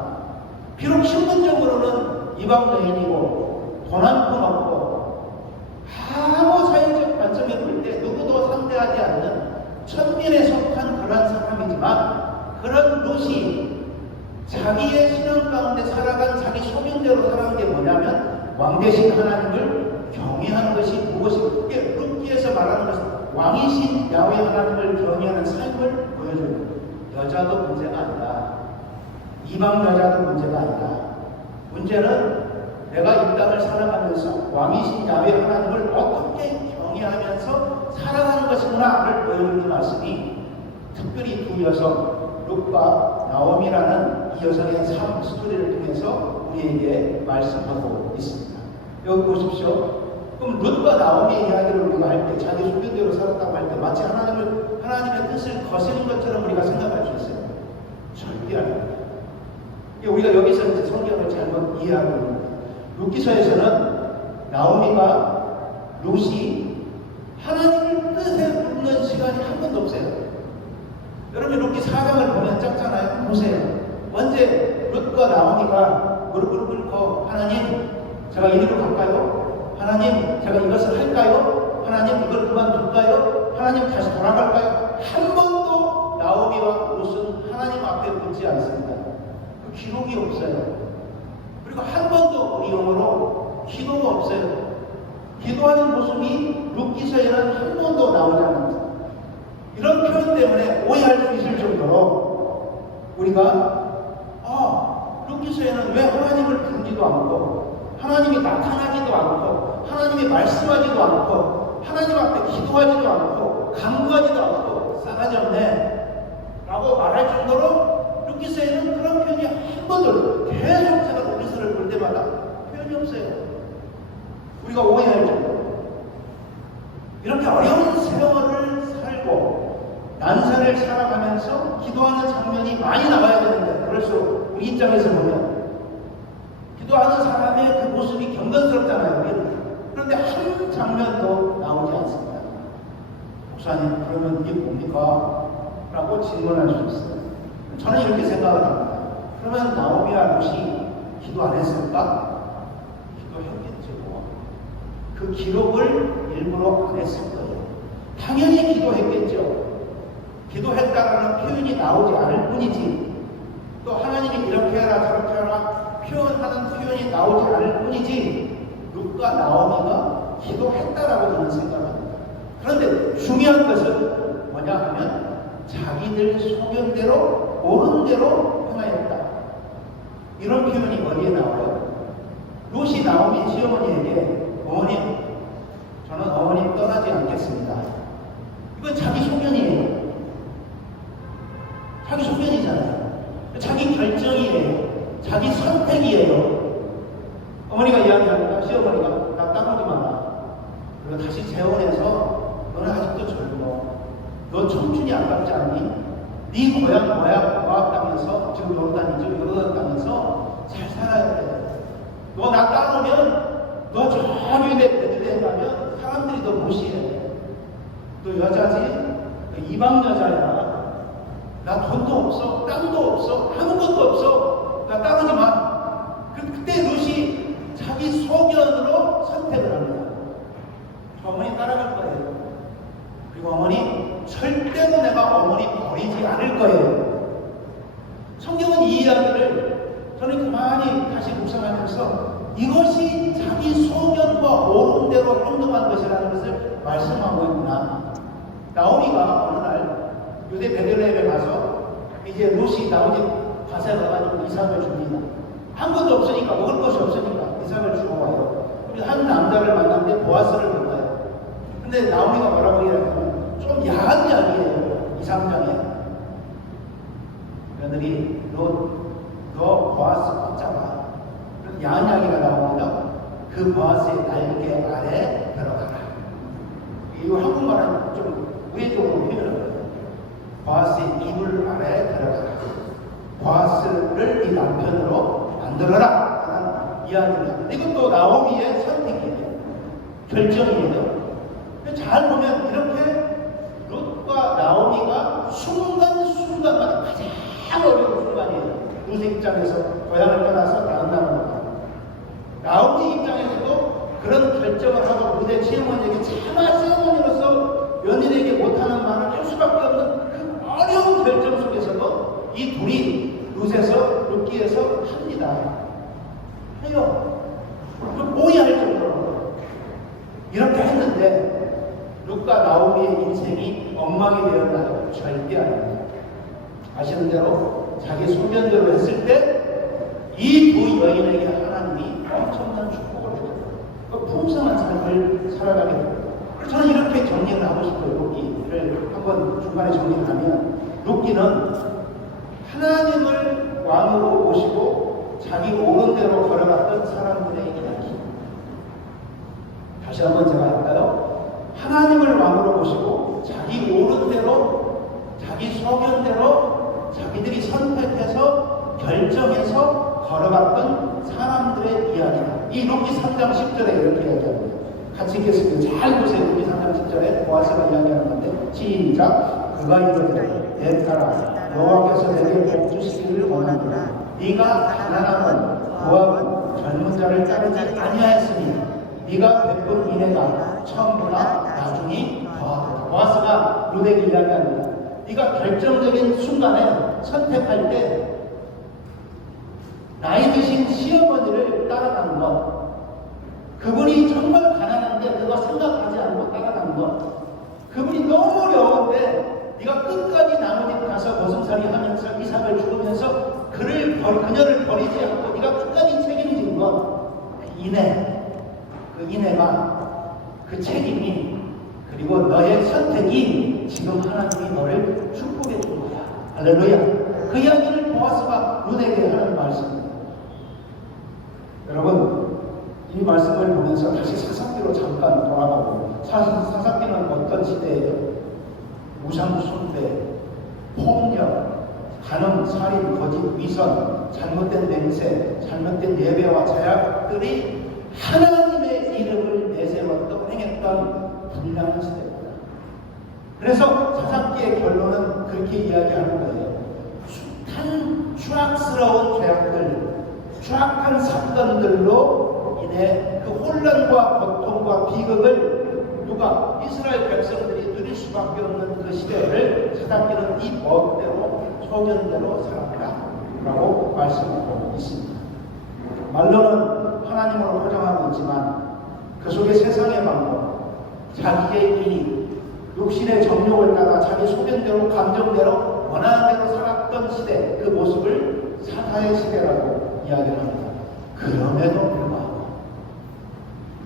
비록 신분적으로는 이방 여인이고 돈 한 푼 없고 아무 사회적 관점에 볼 때 누구도 상대하지 않는 천민에 속한 그런 사람이지만 그런 룻이 자기의 신앙 가운데 살아간 자기 소명대로 살아간 게 뭐냐면 왕 대신 하나님을 경외하는 것이 무엇이고 그게 룻기에서 말하는 것은 왕이신 야훼 하나님을 경외하는 삶을 보여줘요. 여자도 문제가 아니다. 이방 여자도 문제가 아니다. 문제는 내가 이 땅을 살아가면서 왕이신 야훼 하나님을 어떻게 경외하면서 살아가는 것이구나를 보여주는 말씀이 특별히 두 여성 룻과 나오미라는 이 여성의 삶 스토리를 통해서 우리에게 말씀하고 있습니다. 여기 보십시오. 그럼 룻과 나오미의 이야기를 우리가 할 때 자기 소견대로 살았다고 할 때 마치 하나님의 뜻을 거스른 것처럼 우리가 생각할 수 있어요. 절대 아닙니다. 우리가 여기서 이제 성경을 잘못 이해하고 있는 거예요. 룻기서에서는 나오미가 룻이 하나님의 뜻에 묻는 시간이 한 번도 없어요. 여러분 룻기 4장을 보면 짧잖아요. 보세요. 언제 룻과 나오미가 무릎을 꿇고 하나님 제가 이리로 갈까요? 하나님, 제가 이것을 할까요? 하나님, 이걸 그만둘까요? 하나님, 다시 돌아갈까요? 한 번도 나오미와 롯은 하나님 앞에 묻지 않습니다. 그 기록이 없어요. 그리고 한 번도 우리 영어로 기도가 없어요. 기도하는 모습이 룻기서에는 한 번도 나오지 않습니다. 이런 표현 때문에 오해할 수 있을 정도로 우리가 룻기서에는 왜 하나님을 부르지도 않고 하나님이 나타나지도 않고 하나님이 말씀하지도 않고 하나님 앞에 기도하지도 않고 간구하지도 않고 싸가지 없네 라고 말할 정도로 룻기서에는 그런 표현이 한 번도 계속 제가 룻기서를 볼 때마다 표현이 없어요. 우리가 오해할 정도로 이렇게 어려운 세월을 살고 난세를 살아가면서 기도하는 장면이 많이 나와야 되는데 그럴수록 우리 입장에서 보면 기도하는 사람의 그 모습이 경건스럽잖아요. 그런데 한 장면도 나오지 않습니다. 목사님, 그러면 이게 뭡니까? 라고 질문할 수 있어요. 저는 이렇게 생각을 합니다. 그러면 나오미와 룻이 기도 안 했을까? 기도했겠죠. 그 기록을 일부러 안 했을 거예요. 당연히 기도했겠죠. 기도했다라는 표현이 나오지 않을 뿐이지, 또 하나님이 이렇게 해라 저렇게 해라 표현하는 표현이 나오지 않을 뿐이지, 룻과 나오미가 기도했다라고 저는 생각합니다. 그런데 중요한 것은 뭐냐 하면 자기들 소견대로 옳은 대로 행하였다. 이런 표현이 어디에 나와요? 룻이 나오미 시어머니에게 어머님, 저는 어머님 떠나지 않겠습니다. 이건 자기 소견이에요. 자기 소견이잖아요. 자기 결정이에요. 자기 선택이에요. 어머니가 이야기합니다. 시어머니가 나 따르지 마라. 그리고 다시 재혼해서 너는 아직도 젊어. 너 청춘이 아깝지 않니? 네 고향 모압 땅에서 지금 요르단 땅에서 잘 살아야 돼. 너 나 따르면 너 저기 베들레헴 가면 사람들이 너 무시해. 너 여자지? 너 이방 여자야. 나 돈도 없어, 땅도 없어, 아무것도 없어. 나 따르지 마. 그때 룻이 자기 소견으로 선택을 합니다. 저 어머니 따라갈 거예요. 그리고 어머니, 절대로 내가 어머니 버리지 않을 거예요. 성경은 이 이야기를 저는 가만히 다시 묵상하면서 이것이 자기 소견과 옳은 대로 행동한 것이라는 것을 말씀하고 있구나. 나오미가 어느 날 유대 베들레헴에 가서 이제 룻이 나오지 가세 가가지고 이삭을 줍니다. 아무것도 없으니까, 먹을 것이 없으니까 이삭을 주고 와요. 그래서 한 남자를 만났는데 보아스를 만나요. 근데 나오미가 뭐라고 얘기하냐면 좀 야한 이야기예요. 2, 3장에 며느리 너 보아스 붙잡아. 야한 이야기가 나옵니다. 그 보아스의 날개 아래 들어가라. 이거 한국말은 좀 우회적으로 표현을 해요. 보아스의 이불 아래 들어가라. 보아스를 네 남편으로 만들어라 라는 이야기입니다. 이것도 나오미의 선택이에요. 결정이에요. 잘 보면 이렇게 룻과 나오미가 순간순간마다 가장 어려운 순간이에요. 룻의 입장에서 고향을 떠나서 다른 나라로 가요. 나오미 입장에서도 그런 결정을 하고 룻의 시어머니에게 차마 시어머니로서 며느리에게 못하는 말을 할 수밖에 없는 그 어려운 결정 속에서도 이 둘이 룻기에서 합니다. 해요. 그 오해할 정도로 이렇게 했는데 룻과 나오미의 인생이 엉망이 되었나요? 절대 아닙니다. 아시는 대로 자기 소견대로 했을 때 이 두 여인에게 하나님이 엄청난 축복을 해줬어요. 풍성한 삶을 살아가게 됩니다. 저는 이렇게 정리를 하고 싶어요. 룻기를 한번 중간에 정리를 하면, 룻기는 하나님을 왕으로 모시고 자기 옳은 대로 걸어갔던 사람들의 이야기. 다시 한번 제가 할까요? 하나님을 왕으로 모시고 자기 옳은 대로, 자기 소견대로 자기들이 선택해서 결정해서 걸어갔던 사람들의 이야기다. 이 룻기 3장 10절에 이렇게 이야기합니다. 같이 읽겠습니다. 잘 보세요. 룻기 3장 10절에 보아스가 이야기하는 건데, 시작. 그가 이르되 내 딸아, 여호와께서 내게 복 주시기를 원하노라. 네가 가난하면 모압은 젊은 자를 자르지 아니하였으니 네가 베푼 인애가 처음보다 나중이 더하다. 보아스가 룻에게 이야기합니다. 네가 결정적인 순간에 선택할 때 나이 드신 시어머니를 따라가는 것, 그분이 정말 가난한데 너가 생각하지 않고 따라가는 것, 그분이 너무 어려운데 네가 끝까지 나무 집 가서 보승살이 하면서 이삭을 죽으면서 그녀를 버리지 않고 네가 끝까지 책임진 것, 인애, 그 인애가, 그 책임이, 그리고 너의 선택이 지금 하나님이 너를 축복해 준 거야. 할렐루야. 그 이야기를 보아스가 룻에게 하는 말씀입니다. 여러분, 이 말씀을 보면서 다시 사사기로 잠깐 돌아가고, 사사기는 어떤 시대예요? 우상숭배, 폭력, 간음, 살인, 거짓, 위선, 잘못된 맹세, 잘못된 예배와 제약들이 하나님의 이름을 내세웠던 행했던 불량한 시대입니다. 그래서 사사기의 결론은 그렇게 이야기하는 거예요. 숱한 추악스러운 죄악들, 추악한 사건들로 인해 그 혼란과 고통과 비극을 누가 이스라엘 백성들이 누릴 수밖에 없는 그 시대를 사사기는 이 법대로 소견대로 살았다라고 말씀하고 있습니다. 말로는 하나님으로 포장하고 있지만 그 속에 세상의 방법, 자기의 이익, 육신의 정욕을 따라 자기 소견대로 감정대로 원하는 대로 살았던 시대, 그 모습을 사사의 시대라고 이야기를 합니다. 그럼에도 불구하고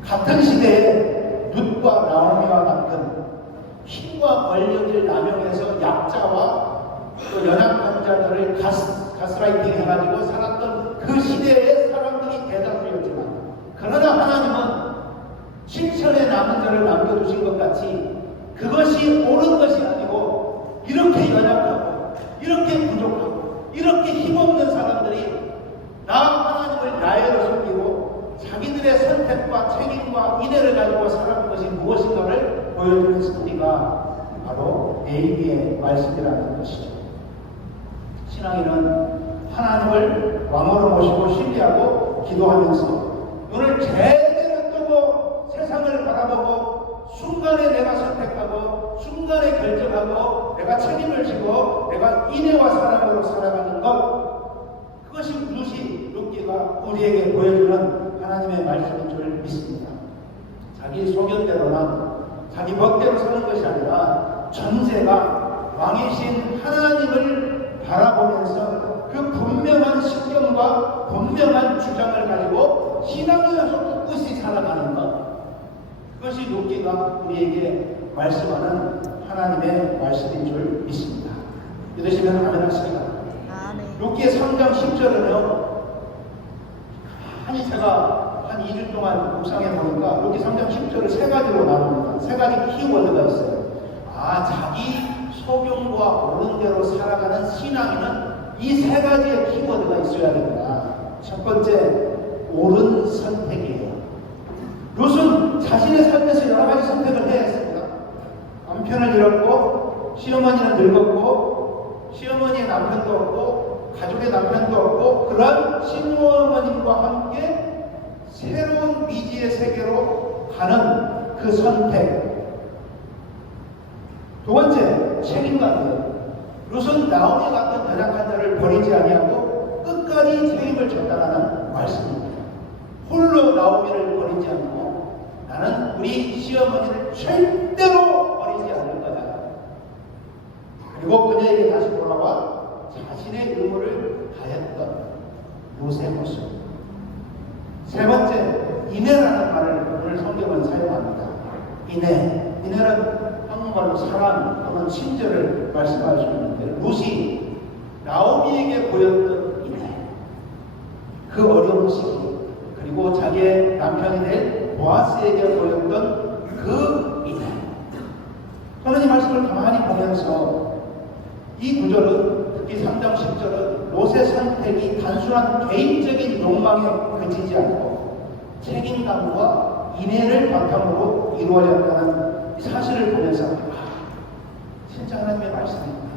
같은 시대에 룻과 나오미와 같은 힘과 권력을 남용해서 약자와 또 연약한 자들을 가스라이팅 해가지고 살았던 그 시대의 사람들이 대다수였지만, 그러나 하나님은 실천에 남은 자를 남겨두신 것 같이 그것이 옳은 것이 아니고 이렇게 연약하고 이렇게 부족하고 이렇게 힘없는 사람들이 나 하나님을 나열로 섬기고 자기들의 선택과 책임과 인애를 가지고 살아온 것이 무엇인가를 보여주는 스토리가 바로 네이비의 말씀이라는 것이죠. 신앙인은 하나님을 왕으로 모시고 신뢰하고 기도하면서 눈을 제대로 뜨고 세상을 바라보고 순간에 내가 선택하고 순간에 결정하고 내가 책임을 지고 내가 인애와 사랑으로 살아가는 것, 그것이 룻기가 우리에게 보여주는 하나님의 말씀인 줄 믿습니다. 자기 소견대로나 자기 멋대로 사는 것이 아니라 전세가 왕이신 하나님을 바라보면서 그 분명한 신경과 분명한 주장을 가지고 신앙에서 꿋꿋이 살아가는 것, 그것이 룻기가 우리에게 말씀하는 하나님의 말씀인 줄 믿습니다. 믿으시면 아멘 하시기가. 룻기의 3장 10절은요, 제가 한 2주 동안 묵상해 보니까 룻기 3장 10절을 세 가지로 나눕니다. 세 가지 키워드가 있어요. 자기 소경과 옳은 대로 살아가는 신앙인은 이 세 가지의 키워드가 있어야 됩니다. 첫 번째, 옳은 선택이에요. 룻은 자신의 삶에서 여러 가지 선택을 해야 했습니다. 남편을 잃었고, 시어머니는 늙었고, 시어머니의 남편도 없고, 가족의 남편도 없고, 그런 시어머님과 함께 새로운 미지의 세계로 가는 그 선택. 두 번째, 책임감이에요. 룻은 나오미 같은 연약한 자를 버리지 아니하고 끝까지 책임을 졌다라는 말씀입니다. 홀로 나오미를 버리지 않고 나는 우리 시어머니를 절대로 버리지 않을 거다. 그리고 그녀에게 다시 돌아와 자신의 의무를 다했던 룻의 모습. 세 번째, 인애라는 말을 오늘 성경은 사용합니다. 인애는 한국말로 사랑 또는 친절을 말씀할 수 있는데, 룻이 나오미에게 보였던 인애, 그 어려운 시기, 그리고 자기의 남편이 될 보아스에게 보였던 그 인애. 저는 이 말씀을 가만히 보면서 이 구절은, 특히 3장 10절은 롯의 선택이 단순한 개인적인 욕망에 그치지 않고 책임감과 인애를 바탕으로 이루어졌다는 이 사실을 보면서 진짜 하나님의 말씀입니다.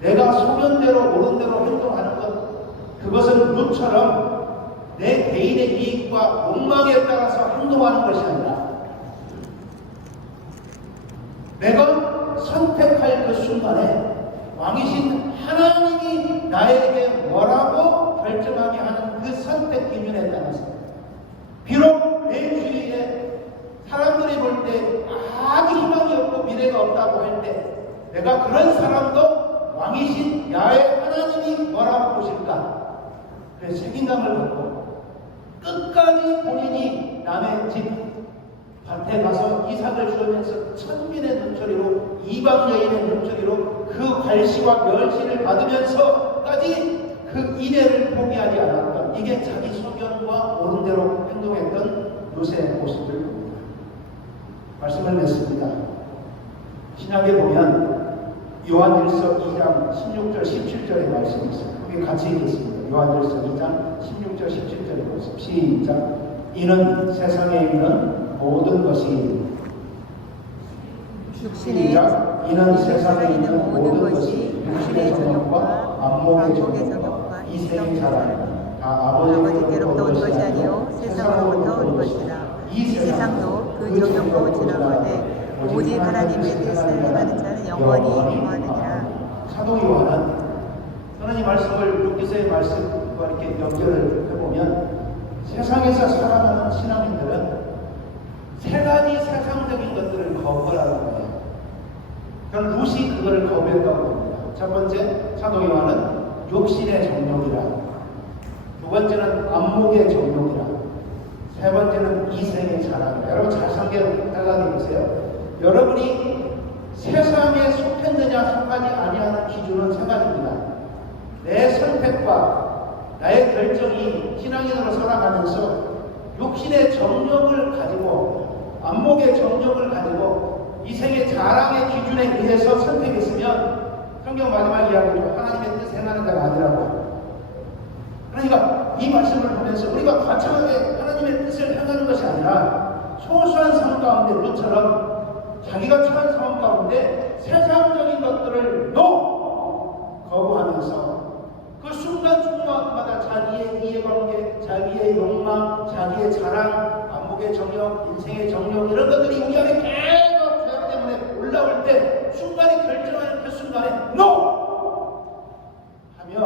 내가 소견대로 옳은 대로 행동하는 것, 그것은 룻처럼 내 개인의 이익과 욕망에 따라서 행동하는 것이 아니라 내가 선택할 그 순간에 왕이신 하나님이 나에게 뭐라고 결정하게 하는 그 선택 기준에 따라서 비록 내 주위에 사람들이 볼 때 아무 희망이 없고 미래가 없다고 할 때 내가 그런 사람도 왕이신 야훼 하나님이 뭐라고 보실까? 그 책임감을 갖고 끝까지 본인이 남의 집 밭에 가서 이삭을 주면서 천민의 눈초리로 이방 여인의 눈초리로 그 관시와 멸시를 받으면서까지 그 인애를 포기하지 않았던 이게 자기 소견과 옳은 대로 행동했던 요새의 모습을 봅니다. 말씀을 맺습니다. 신약에 보면 요한일서 2장 16절 17절의 말씀이 있어요. 거기 같이 읽겠습니다. 요한일서 2장 16절 17절의 말씀 시작. 이는 세상에 있는 모든 것이 육신의 이는 세상에 있는 모든 것이 육신의 정욕과 안목의 정욕과 이생의 자랑 다 아버지께로부터 온 것이 아니요 세상으로부터 온 것이라. 이 세상도 그 정욕도 지나가되 오직 하나님의 뜻을 행하는 자는 영원히 거하느니라. 사도 요한은 하나님 말씀을 욥기서의 말씀과 이렇게 연결을 해보면 세상에서 살아가는 신앙인들은 세 가지 세상적인 것들을 거부하라는 거예요. 그럼 룻이 그걸 거부했다고 봅니다. 첫 번째, 사도 요한은 욕심의 정욕이라. 두 번째는 안목의 정욕이라. 세 번째는 이생의 자랑이라. 여러분 잘 생각해 보세요. 여러분이 세상에 속했느냐 속하지 아니하는 기준은 세 가지입니다. 내 선택과 나의 결정이 신앙인으로 살아가면서 육신의 정욕을 가지고 안목의 정욕을 가지고 이생의 자랑의 기준에 의해서 선택했으면 성경 마지막 이야기로 하나님의 뜻 행하는 자가 아니라고. 그러니까 이 말씀을 보면서 우리가 거창하게 하나님의 뜻을 행하는 것이 아니라 소소한 삶 가운데 룻처럼 자기가 처한 상황 가운데 세상적인 것들을 거부하면서 그 순간순간마다 자기의 이해관계, 자기의 욕망, 자기의 자랑, 안목의 정욕, 인생의 정욕 이런 것들이 우리 안에 계속 죄악 때문에 올라올 때 순간에 결정하는 그 순간에 하며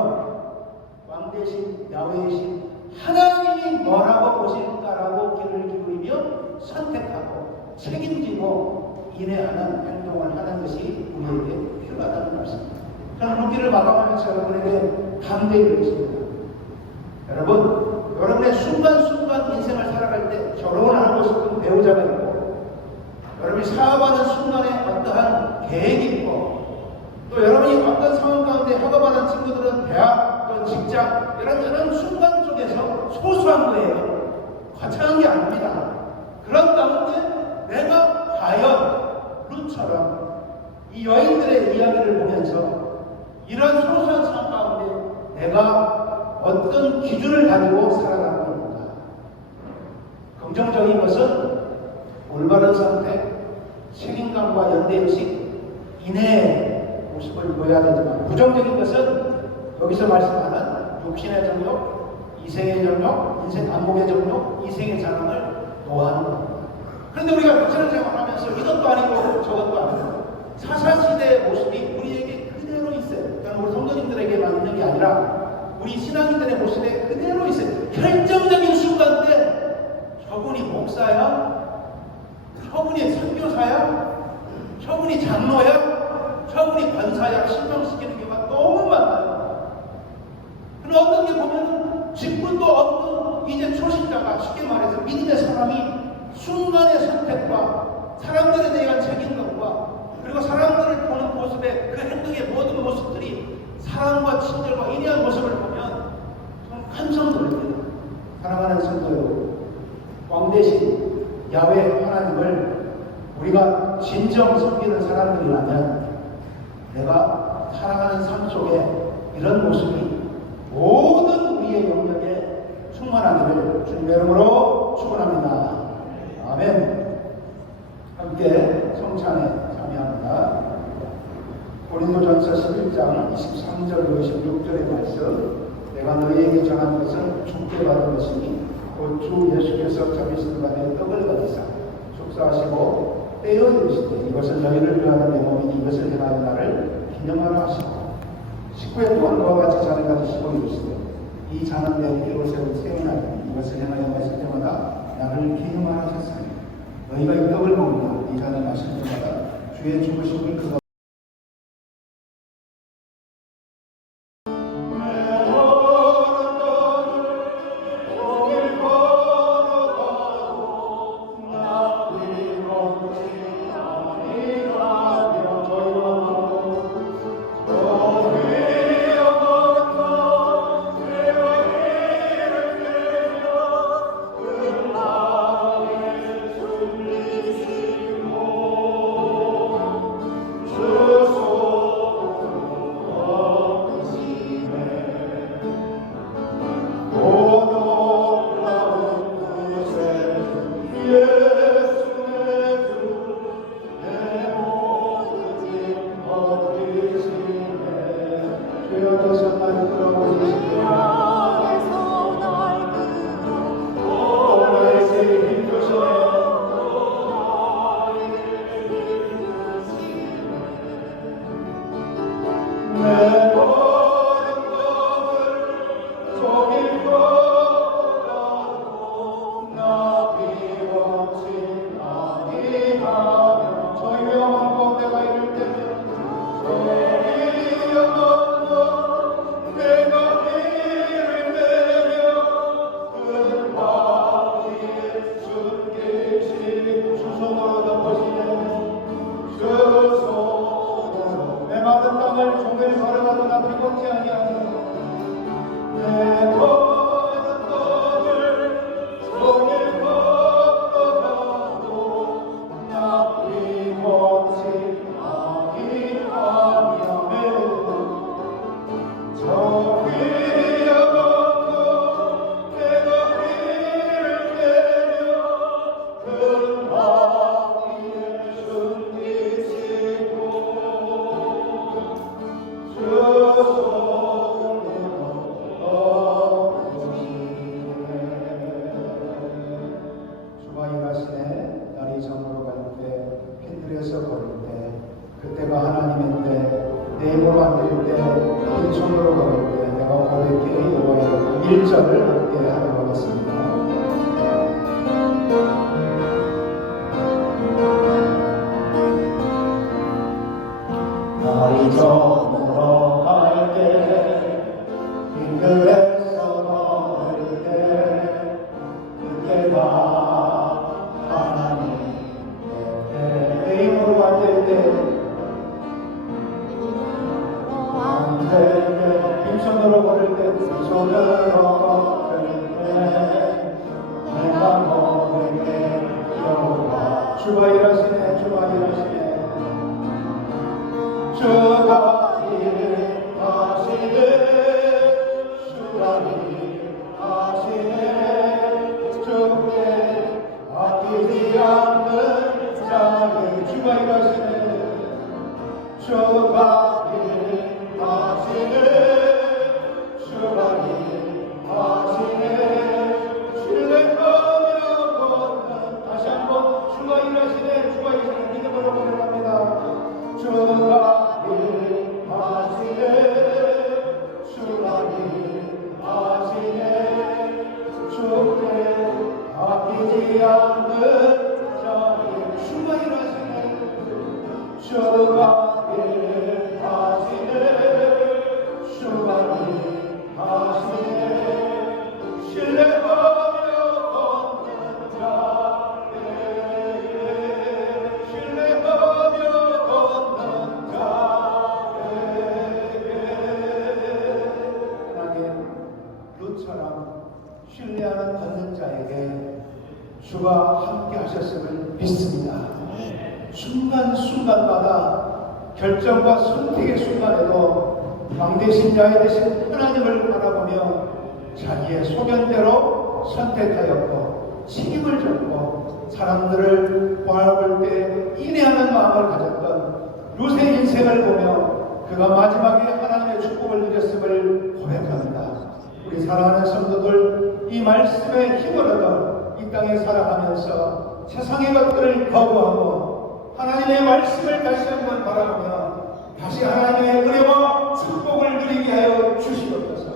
왕 대신 야훼이신 하나님이 뭐라고 보실까라고 귀를 기울이며 선택하고 책임지고 인내하는 행동을 하는 것이 우리에게 필요하다는 말씀입니다. 저는 룻기를 마감하면서 여러분에게 감대를 드립니다. 여러분, 여러분의 순간순간 인생을 살아갈 때 결혼을 하고 싶은 배우자가 있고, 여러분이 사업하는 순간에 어떠한 계획이 있고, 또 여러분이 어떤 상황 가운데 학업하는 친구들은 대학, 또 직장, 이런 순간 속에서 소소한 거예요. 거창한 게 아닙니다. 그런 가운데 내가 과연 룻처럼 이 여인들의 이야기를 보면서 이런 소소한 상황 가운데 내가 어떤 기준을 가지고 살아가는 겁니다. 긍정적인 것은 올바른 선택, 책임감과 연대의식, 인내의 모습을 보여야 되지만 부정적인 것은 여기서 말씀하는 육신의 정욕, 이생의 정욕, 인생 안목의 정욕, 이생의 자랑을 노하는 겁니다. 그런데 우리가 육신을 생활하면서 이것도 아니고 저것도 아니고 사사시대의 모습이 우리에게 그대로 있어요. 그러니까 우리 성도님들에게만 있는 게 아니라 우리 신앙인들의 모습에 그대로 있어요. 결정적인 순간 때 저분이 목사야? 저분이 선교사야? 저분이 장로야? 저분이 권사야? 신명시키는 경우가 너무 많아요. 그런데 어떤 게 보면 직분도 없는 이제 초신자가 쉽게 말해서 믿음의 사람이 순간의 선택과 사람들에 대한 책임감과 그리고 사람들을 보는 모습에 그 행동의 모든 모습들이 사랑과 친절과 인내한 모습을 보면 좀 감성 놀랍니다. 사랑하는 성도 여러분, 왕 대신 야훼 하나님을 우리가 진정 섬기는 사람들이라면 내가 살아가는 삶 속에 이런 모습이 모든 우리의 영역에 충만하기를 주님의 이름으로 축원합니다. 아멘. 함께 성찬에 참여합니다. 고린도전서 11장 23절로 26절의 말씀 내가 너희에게 정한 것은 죽게 받은 것이니 곧 주 예수께서 잡히시는 밤에 떡을 가지사 축사하시고 떼어 이르시되 이것은 너희를 위하여 내 몸이니 이것을 행하여 나를 기념하라 하시고 19회 동안 그와 같이 잔을 가지시고 이르시되 이 잔은 내 피로 세운 새 언약이니 이것을 행하여 마실 때마다 나를 기념하라 하셨으니 너희가 이 떡을 먹으며 이 잔을 마실 때마다 주의 죽으심을 그가 신뢰하는 걷는 자에게 주가 함께 하셨음을 믿습니다. 순간순간마다 결정과 선택의 순간에도 왕되신 자에 대신 하나님을 바라보며 자기의 소견대로 선택하였고 책임을 졌고 사람들을 바라볼 때 인내하는 마음을 가졌던 룻의 인생을 보며 그가 마지막에 하나님의 축복을 누렸음을 고백합니다. 우리 사랑하는 성도들 이 말씀의 힘을 얻어 이 땅에 살아가면서 세상의 것들을 거부하고 하나님의 말씀을 다시 한번 바라보며 다시 하나님의 은혜와 축복을 누리게 하여 주시옵소서.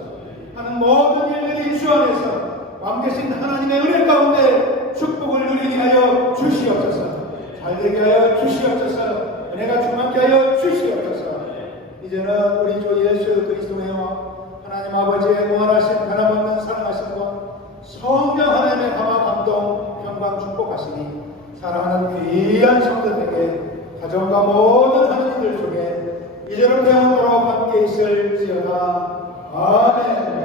하는 모든 일들이 주 안에서 왕되신 하나님의 은혜 가운데 축복을 누리게 하여 주시옵소서. 잘되게 하여 주시옵소서. 은혜가 충만케 하여 주시옵소서. 이제는 우리 주 예수 그리스도의 하나님 아버지의 무한하신 변함없는 사랑하심과 성령 하나님의 감화 감동 평강 축복하시니 사랑하는 귀한 성도들에게 가정과 모든 하나님들 중에 이제로 영원토록 함께 있을지어다. 아멘.